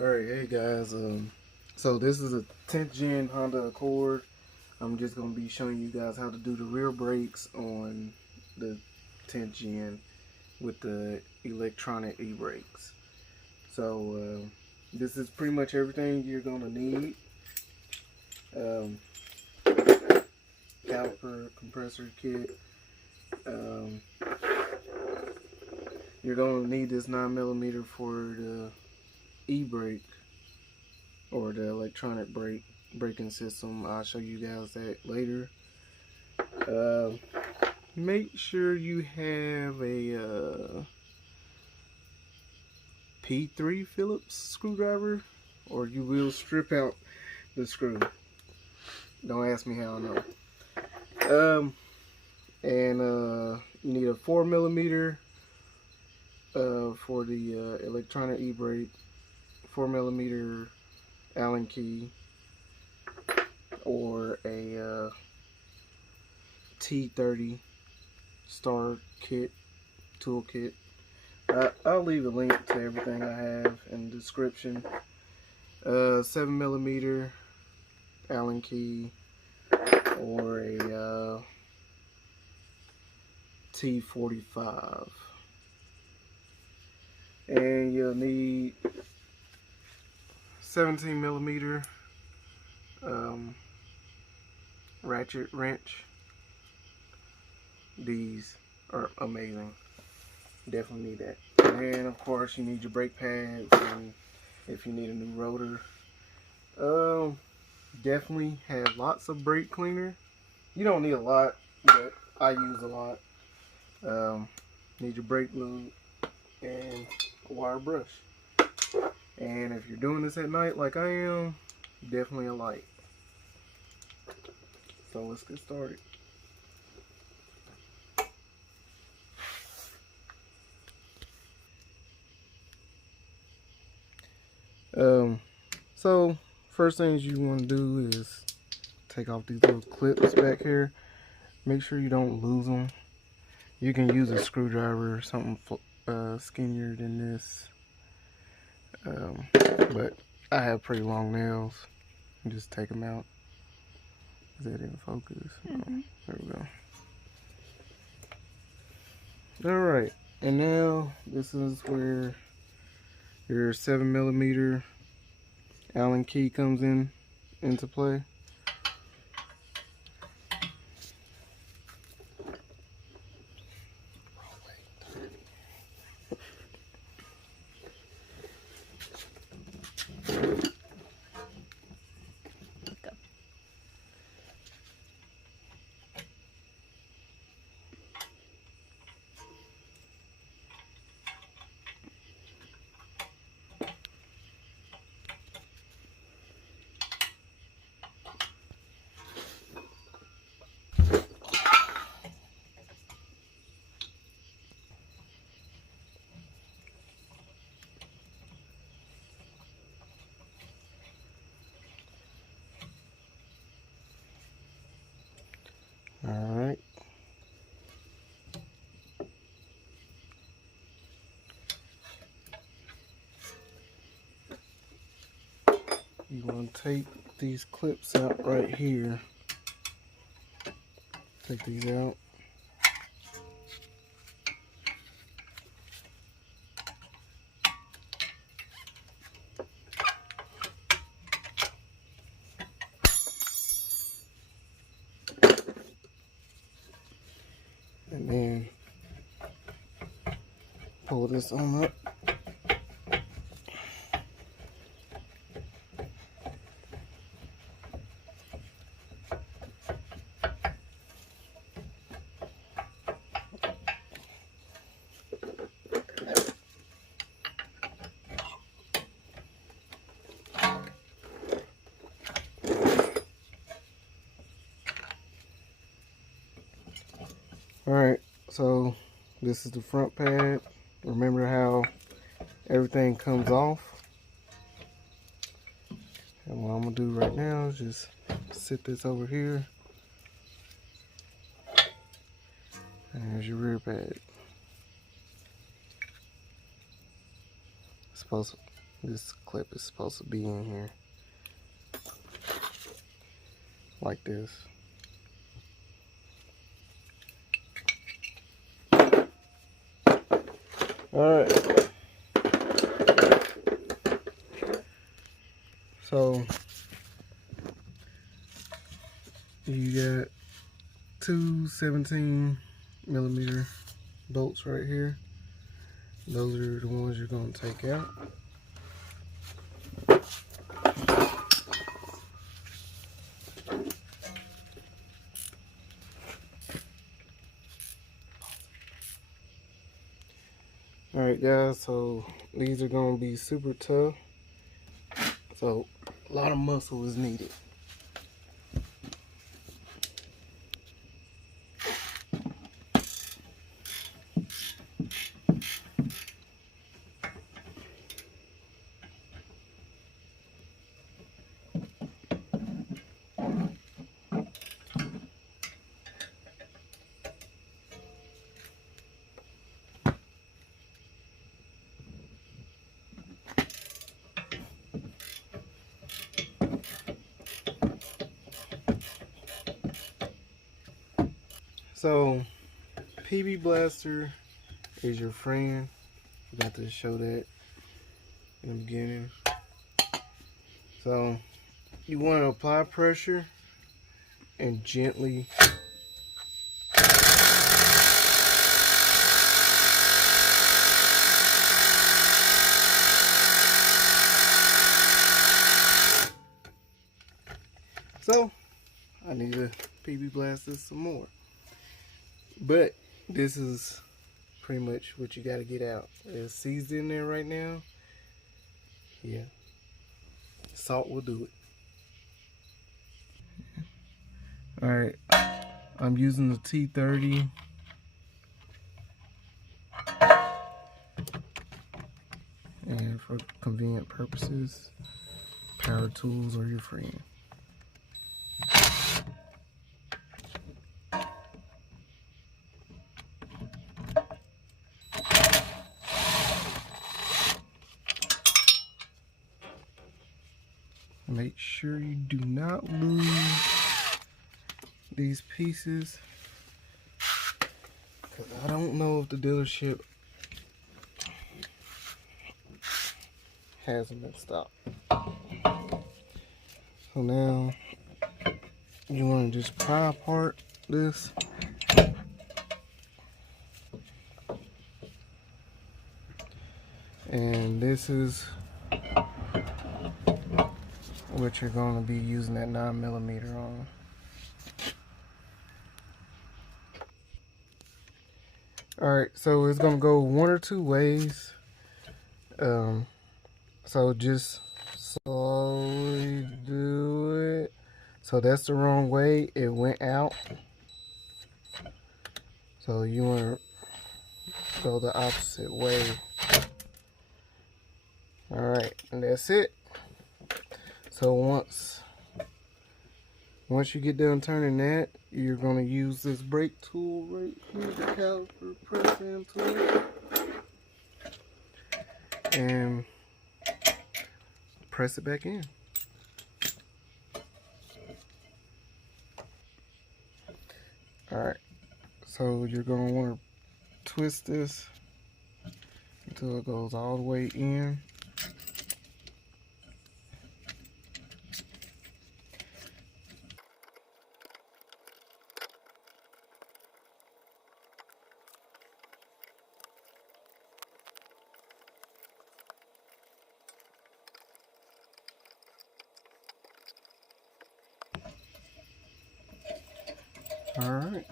Alright, hey guys, so this is a 10th gen Honda Accord. I'm just going to be showing you guys how to do the rear brakes on the 10th gen with the electronic e-brakes. So this is pretty much everything you're going to need. Caliper, compressor kit. You're going to need this 9mm for the e-brake or the electronic braking system. I'll show you guys that later. Make sure you have a P3 Phillips screwdriver, or you will strip out the screw. Don't ask me how I know. You need a 4mm for the electronic e-brake, 4mm Allen key, or a T30 star kit, tool kit. I'll leave a link to everything I have in the description. 7mm Allen key, or a T45. And you'll need 17mm ratchet wrench. These are amazing. Definitely need that. And then of course you need your brake pads, and if you need a new rotor. Definitely have lots of brake cleaner. You don't need a lot, but I use a lot. Need your brake lube and a wire brush. And if you're doing this at night like I am, definitely a light. So let's get started. So first things you want to do is take off these little clips back here. Make sure you don't lose them. You can use a screwdriver or something skinnier than this, but I have pretty long nails. Just take them out. Is that in focus? Oh, there we go. Alright, and now this is where your 7mm Allen key comes into play. Alright. You want to take these clips out right here. Take these out. And then pull this on up. Alright, so this is the front pad. Remember how everything comes off. And what I'm going to do right now is just sit this over here. And there's your rear pad. This clip is supposed to be in here like this. Alright, so you got two 17mm bolts right here. Those are the ones you're going to take out. Alright guys, so these are going to be super tough, so a lot of muscle is needed. So PB Blaster is your friend. Forgot to show that in the beginning. So you want to apply pressure and gently so I need to PB blast this some more. But this is pretty much what you got to get out. There's seeds in there right now. Yeah. Salt will do it. Alright. I'm using the T30. And for convenient purposes, power tools are your friend. Make sure you do not lose these pieces, because I don't know if the dealership has them in stock. So now you want to just pry apart this. And this is what you're going to be using that 9mm on. Alright, so it's going to go one or two ways. So just slowly do it. So that's the wrong way. It went out. So you want to go the opposite way. Alright, and that's it. So once you get done turning that, you're going to use this brake tool right here, the caliper press in tool, and press it back in. Alright, so you're going to want to twist this until it goes all the way in. Alright,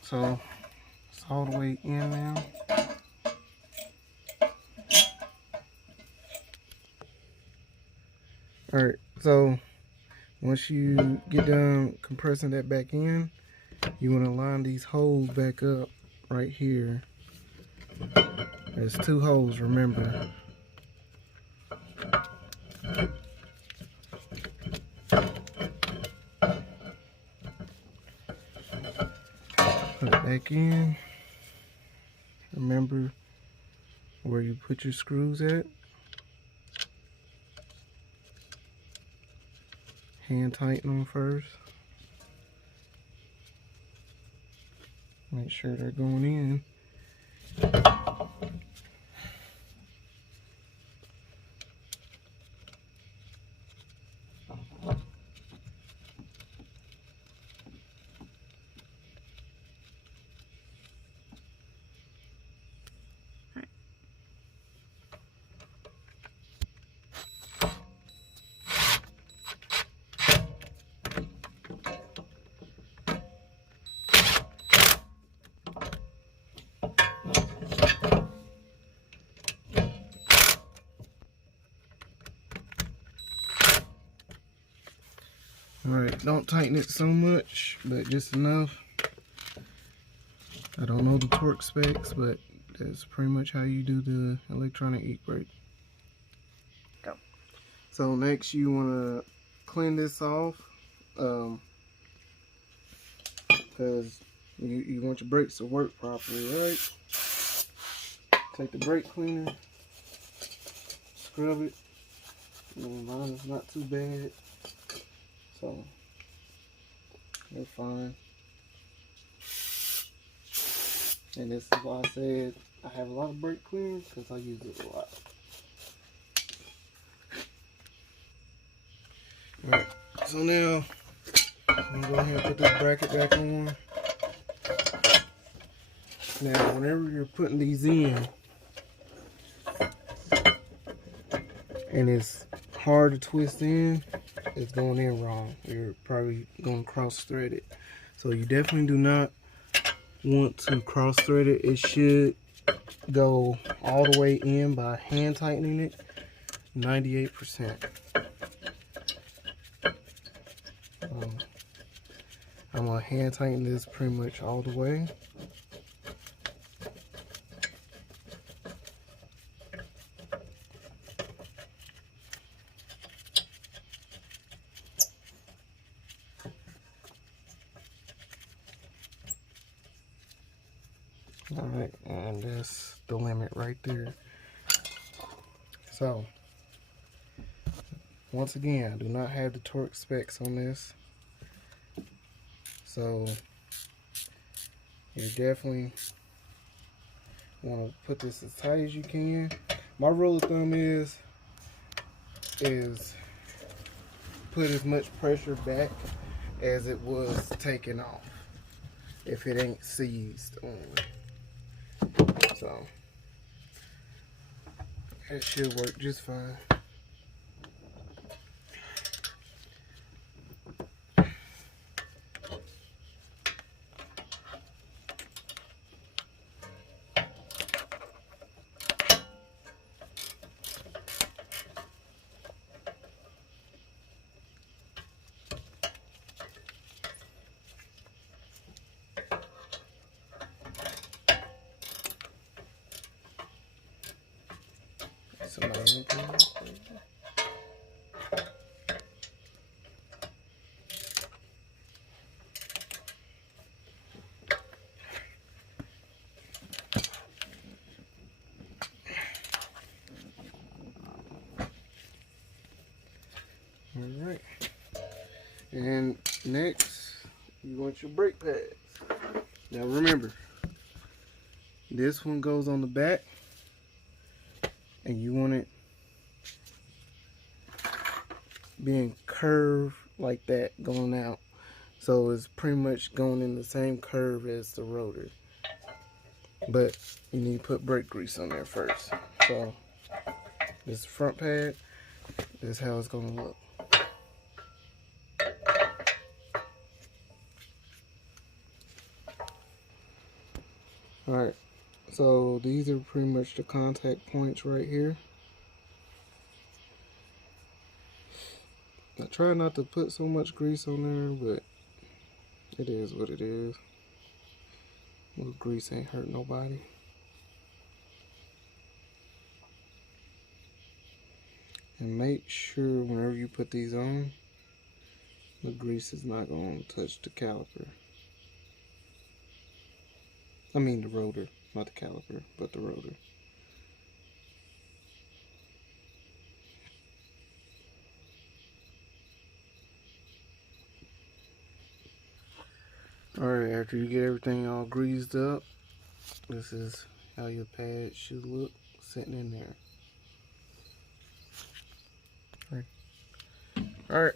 so it's all the way in now. Alright, so once you get done compressing that back in, you want to line these holes back up right here. There's two holes, remember. Put it back in. Remember where you put your screws at. hand tighten them first. Make sure they're going in. Alright, don't tighten it so much, but just enough. I don't know the torque specs, but that's pretty much how you do the electronic e-brake. Go. So next you want to clean this off, because you want your brakes to work properly, right? Take the brake cleaner, scrub it. Mine is not too bad, so they're fine. And this is why I said I have a lot of brake cleaners, because I use it a lot. Alright, so now I'm gonna go ahead and put this bracket back on. Now, whenever you're putting these in, and it's hard to twist in, it's going in wrong. You're probably going to cross thread it. So you definitely do not want to cross thread it. It should go all the way in by hand tightening it, 98%. I'm going to hand tighten this pretty much all the way. Alright, and that's the limit right there. So, once again, I do not have the torque specs on this. So, you definitely want to put this as tight as you can. My rule of thumb is put as much pressure back as it was taken off, if it ain't seized on. So it should work just fine. Alright, and next you want your brake pads. Now remember, this one goes on the back, and you want it being curved like that going out, so it's pretty much going in the same curve as the rotor, but you need to put brake grease on there first. So this is the front pad, this is how it's going to look. Alright, so these are pretty much the contact points right here. I try not to put so much grease on there, but it is what it is. A little grease ain't hurt nobody. And make sure whenever you put these on, the grease is not going to touch the caliper. I mean the rotor, not the caliper, but the rotor. Alright, after you get everything all greased up, this is how your pad should look sitting in there. Alright,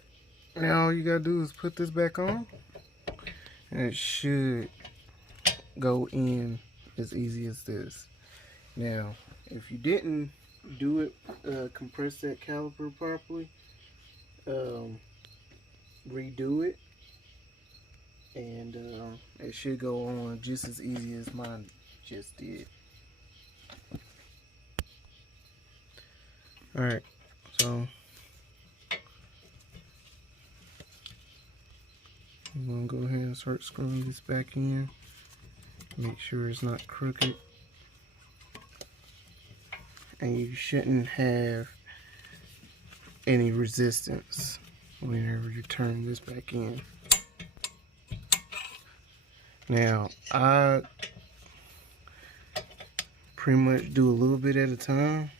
now all you gotta do is put this back on, and it should go in as easy as this. Now, if you didn't do it, compress that caliper properly, redo it, and it should go on just as easy as mine just did. Alright, so I'm going to go ahead and start screwing this back in. Make sure it's not crooked. And you shouldn't have any resistance whenever you turn this back in. Now, I pretty much do a little bit at a time.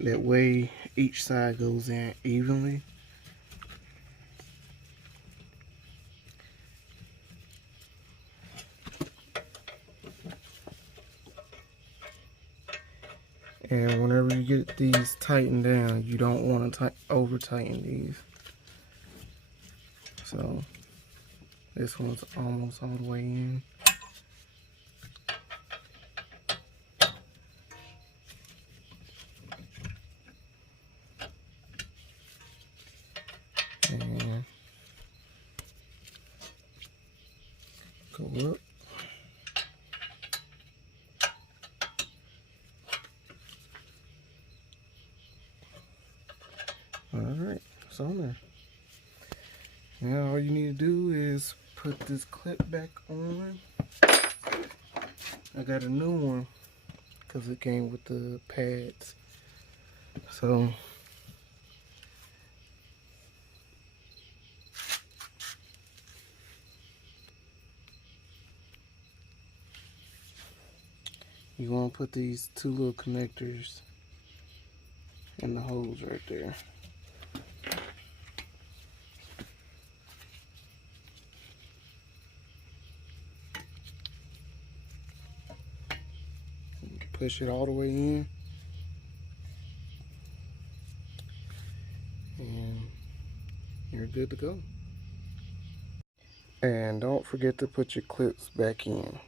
That way each side goes in evenly. And whenever you get these tightened down, you don't want to over tighten these. So this one's almost all the way in. And go up. Alright, it's on there. Now all you need to do is put this clip back on. I got a new one because it came with the pads. So you want to put these two little connectors in the holes right there. Push it all the way in, and you're good to go. And don't forget to put your clips back in.